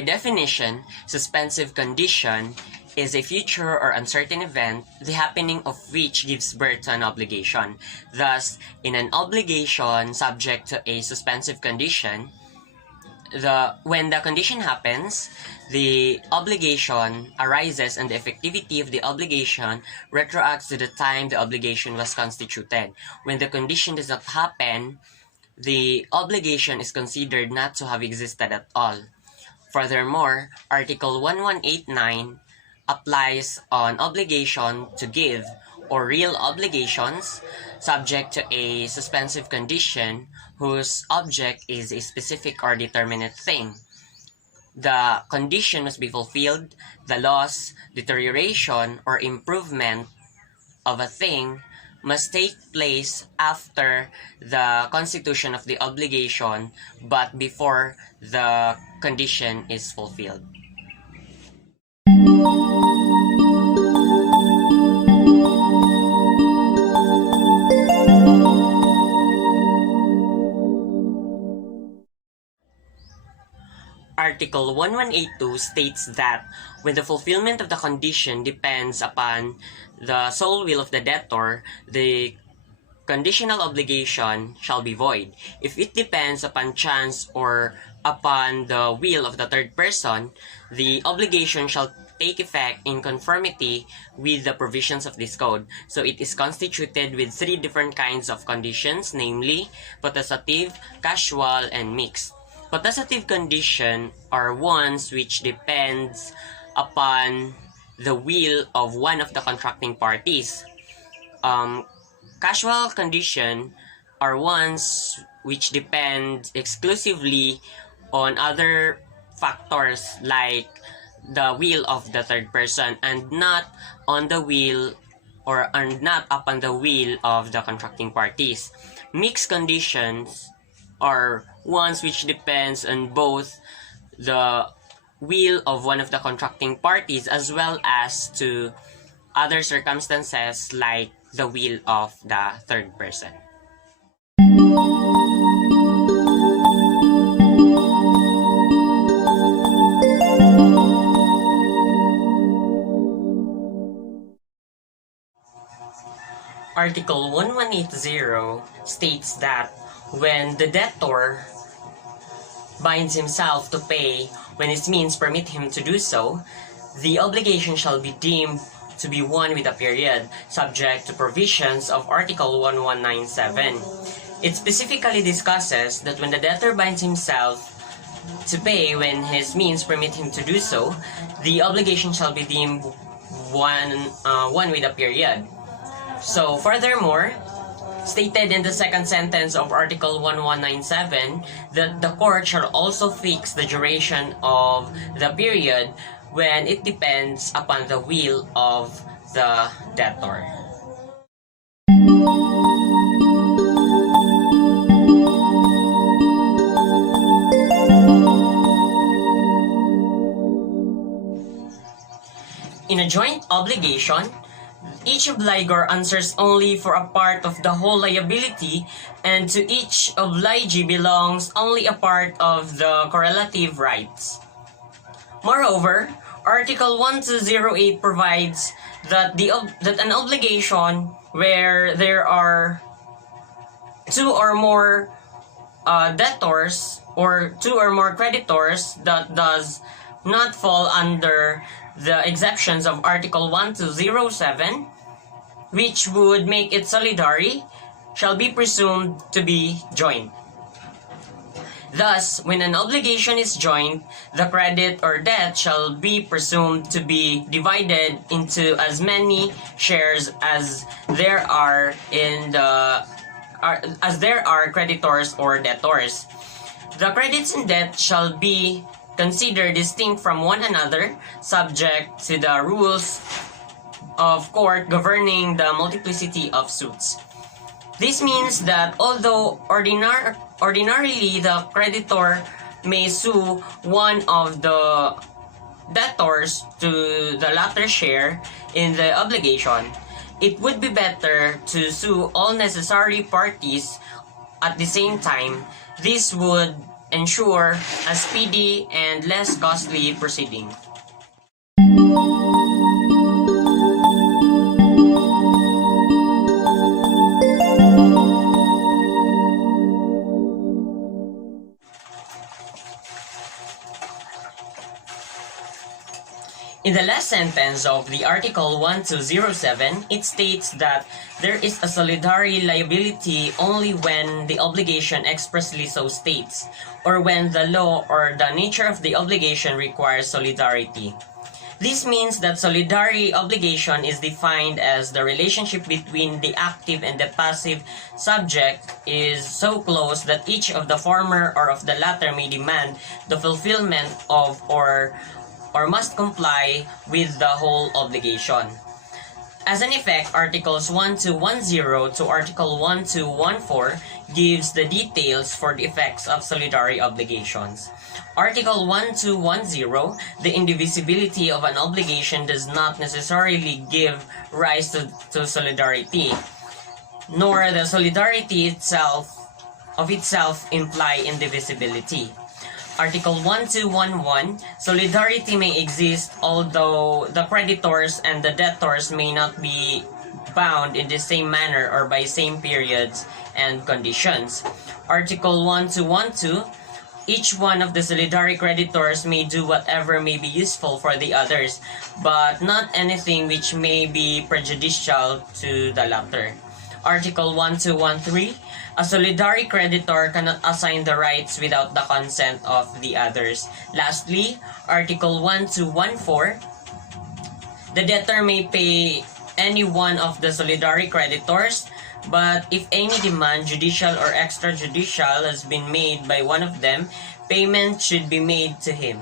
By definition, suspensive condition is a future or uncertain event, the happening of which gives birth to an obligation. Thus, in an obligation subject to a suspensive condition, when the condition happens, the obligation arises and the effectivity of the obligation retroacts to the time the obligation was constituted. When the condition does not happen, the obligation is considered not to have existed at all. Furthermore, Article 1189 applies on obligation to give or real obligations subject to a suspensive condition whose object is a specific or determinate thing. The condition must be fulfilled, the loss, deterioration, or improvement of a thing must take place after the constitution of the obligation but before the condition is fulfilled. Article 1182 states that when the fulfillment of the condition depends upon the sole will of the debtor, the conditional obligation shall be void. If it depends upon chance or upon the will of the third person, the obligation shall take effect in conformity with the provisions of this code. So it is constituted with three different kinds of conditions, namely potestative, casual, and mixed. Potestative condition are ones which depends upon the will of one of the contracting parties. Casual condition are ones which depend exclusively on other factors like the will of the third person and not on the will and not upon the will of the contracting parties. Mixed conditions are ones which depends on both the will of one of the contracting parties as well as to other circumstances like the will of the third person. Article 1180 states that when the debtor binds himself to pay when his means permit him to do so, the obligation shall be deemed to be one with a period, subject to provisions of Article 1197. It specifically discusses that when the debtor binds himself to pay when his means permit him to do so, the obligation shall be deemed one with a period. So, furthermore, stated in the second sentence of Article 1197 that the court shall also fix the duration of the period when it depends upon the will of the debtor. In a joint obligation, each obligor answers only for a part of the whole liability, and to each obligee belongs only a part of the correlative rights. Moreover, Article 1208 provides that an obligation where there are two or more debtors or two or more creditors that does not fall under the exceptions of Article 1207, which would make it solidary, shall be presumed to be joint. Thus, when an obligation is joint, the credit or debt shall be presumed to be divided into as many shares as there are creditors or debtors. The credits and debts shall be considered distinct from one another, subject to the rules of court governing the multiplicity of suits. This means that although ordinarily the creditor may sue one of the debtors to the latter share in the obligation, it would be better to sue all necessary parties at the same time. This would ensure a speedy and less costly proceeding. In the last sentence of the Article 1207, it states that there is a solidary liability only when the obligation expressly so states, or when the law or the nature of the obligation requires solidarity. This means that solidary obligation is defined as the relationship between the active and the passive subject is so close that each of the former or of the latter may demand the fulfillment of or must comply with the whole obligation. As an effect, Articles 1210 to Article 1214 gives the details for the effects of solidary obligations. Article 1210, the indivisibility of an obligation does not necessarily give rise to solidarity, nor the solidarity itself imply indivisibility. Article 1211, solidarity may exist although the creditors and the debtors may not be bound in the same manner or by same periods and conditions. Article 1212, each one of the solidary creditors may do whatever may be useful for the others, but not anything which may be prejudicial to the latter. Article 1213, a solidary creditor cannot assign the rights without the consent of the others. Lastly, Article 1214, the debtor may pay any one of the solidary creditors, but if any demand, judicial or extrajudicial, has been made by one of them, payment should be made to him.